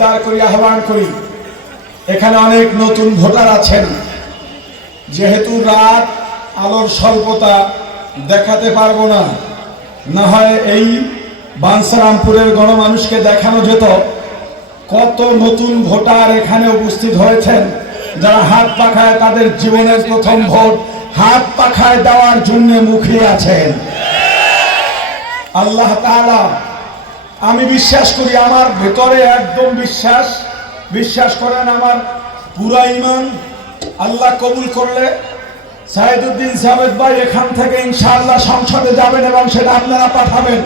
আবদার করি, আহ্বান করি, এখানে অনেক নতুন ভোটার আছেন। যেহেতু রাত, আলোর স্বল্পতা, দেখাতে পারবো না, না হয় এই বাঞ্ছারামপুরের গণমানুষকে দেখানো যেত কত নতুন ভোটার এখানে উপস্থিত হয়েছেন, যারা হাত পাখায় তাদের জীবনের প্রথম ভোট হাত পাখায় দেওয়ার জন্য মুখিয়ে আছেন। আল্লাহ তাআলা, আমি বিশ্বাস করি, আমার ভেতরে একদম বিশ্বাস করেন, আমার পুরা ঈমান, আল্লাহ কবুল করলে সাইদুদ্দিন জাবেদ ভাই এখান থেকে ইনশাআল্লাহ সংসদে যাবেন এবং সেটা আপনারা পাঠাবেন।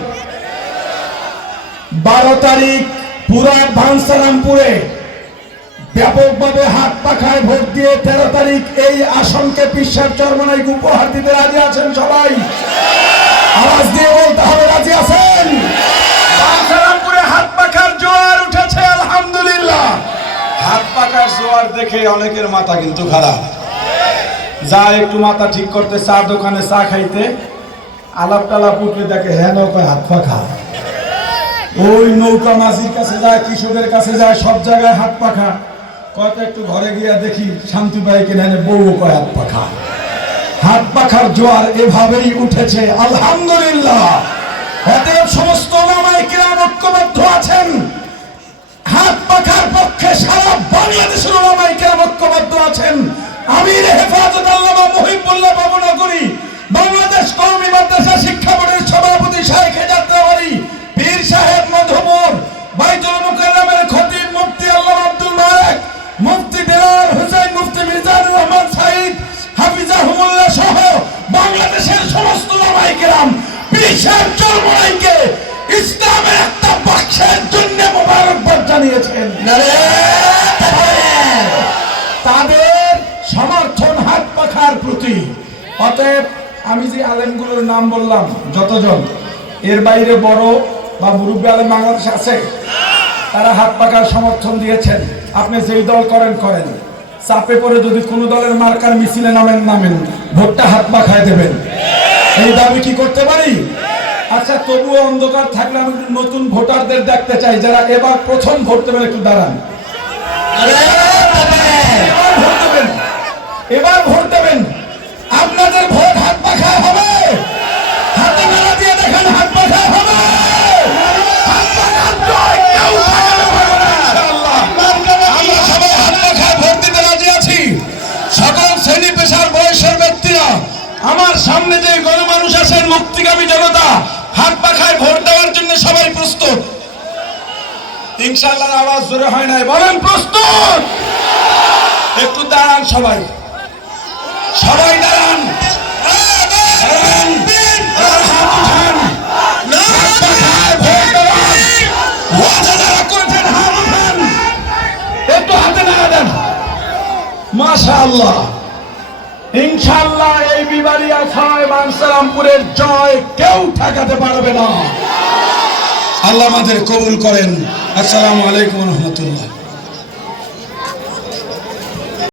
12 তারিখ পুরা বাঞ্ছারামপুরে ব্যাপকভাবে হাত পাখায় ভোট দিয়ে 13 তারিখ এই আসনকে পিসার চরমনাইকে উপহার দিতে রাজি আছেন সবাই? আওয়াজ দিয়ে বলতে হবে, রাজি আছেন? বাঞ্ছারামপুরে হাত পাখার জোয়ার উঠেছে, আলহামদুলিল্লাহ। হাত পাখার জোয়ার দেখে অনেকের মাথা কিন্তু খারাপ। যা একটু মাথা ঠিক করতে চা দোকানে চা খাইতে, আলাপ টালাপ উঠলে দেখে হেন কয় হাত পাখা। ওই নৌকা মাঝির কাছে যায়, কৃষকের কাছে যায়, সব জায়গায় হাত পাখা। কয়টা একটু ঘরে গিয়া দেখি শান্তি পাই কিনা, বউ কয় হাত পাখা। হাত পাখার জোয়ার এভাবেই উঠেছে, আলহামদুলিল্লাহ। অতএব সমস্ত ওলামায়ে কিরাম ঐক্যবদ্ধ আছেন হাত পাখার পক্ষে, সারা বাংলাদেশের ওলামায়ে কিরাম ঐক্যবদ্ধ আছেন। আমির হেফাজত আল্লামা মুহিবুল্লাহ বাবুনগরী, বাংলাদেশ কওমি মাদ্রাসা শিক্ষা বোর্ডের সভাপতি শাইখ যাত্রাবাড়ি, পীর সাহেব মধুপুর, বাইতুল মুকাররমের খতিব মুফতি আল্লামা আব্দুল মালেক, মুফতি দেলাওয়ার হোসেন, মুফতি মিজানুর রহমান সাঈদ হাফিজাহুমুল্লাহ সহ বাংলাদেশের সমস্ত ওলামায়ে কেরাম পিসার চরমনাইকে ইসলামের একটা পক্ষের জন্য মোবারকবাদ জানিয়েছেন। তাদের সমর্থন হাত পাখার প্রতি। অতএব আমি যে আলেমগুলোর নাম বললাম, যতজন, এর বাইরে বড় বা মুরব্বী আলেম বাংলাদেশ আছে, তারা হাত পাখার সমর্থন দিয়েছেন। আপনি যেই দল করেন, চাপে পড়ে যদি কোন দলের মার্কার মিছিলে নামেন, ভোটটা হাত পাখায় দেবেন। এই দাবি কি করতে পারি? আচ্ছা, তবুও অন্ধকার থাকলে আমি নতুন ভোটারদের দেখতে চাই, যারা এবার প্রথম ভোট দেবেন। একটু দাঁড়ান, এবার ভোট দেবেন। আপনাদের ভোট হাত পাখায় হবে। হাতে নাড়া দিয়ে দেখেন, হাত পাখায় হবে। হাত পাখার জয় কেউ ঠেকাতে পারবে না, ইনশাআল্লাহ। আমরা সবাই হাত পাখায় ভোট দিতে রাজি আছি। সকল শ্রেণী পেশার বয়সের ব্যক্তিরা, আমার সামনে যে গণমানুষ আছেন, মুক্তিকামী জনতা, হাত পাখায় ভোট দেওয়ার জন্য সবাই প্রস্তুত ইনশাআল্লাহ। আওয়াজ জোরে হয় নাই, বলেন প্রস্তুত? একটু দাঁড়ান, সবাই দাঁড়ান, একটু হাতে নাড়া দেন। মাশাআল্লাহ, ইনশাআল্লাহ এই বিবারিয়া 6 বাঞ্ছারামপুরের জয় কেউ ঠেকাতে পারবে না। আল্লাহ আমাদের কবুল করেন। আসসালামু আলাইকুম ওয়া রাহমাতুল্লাহ।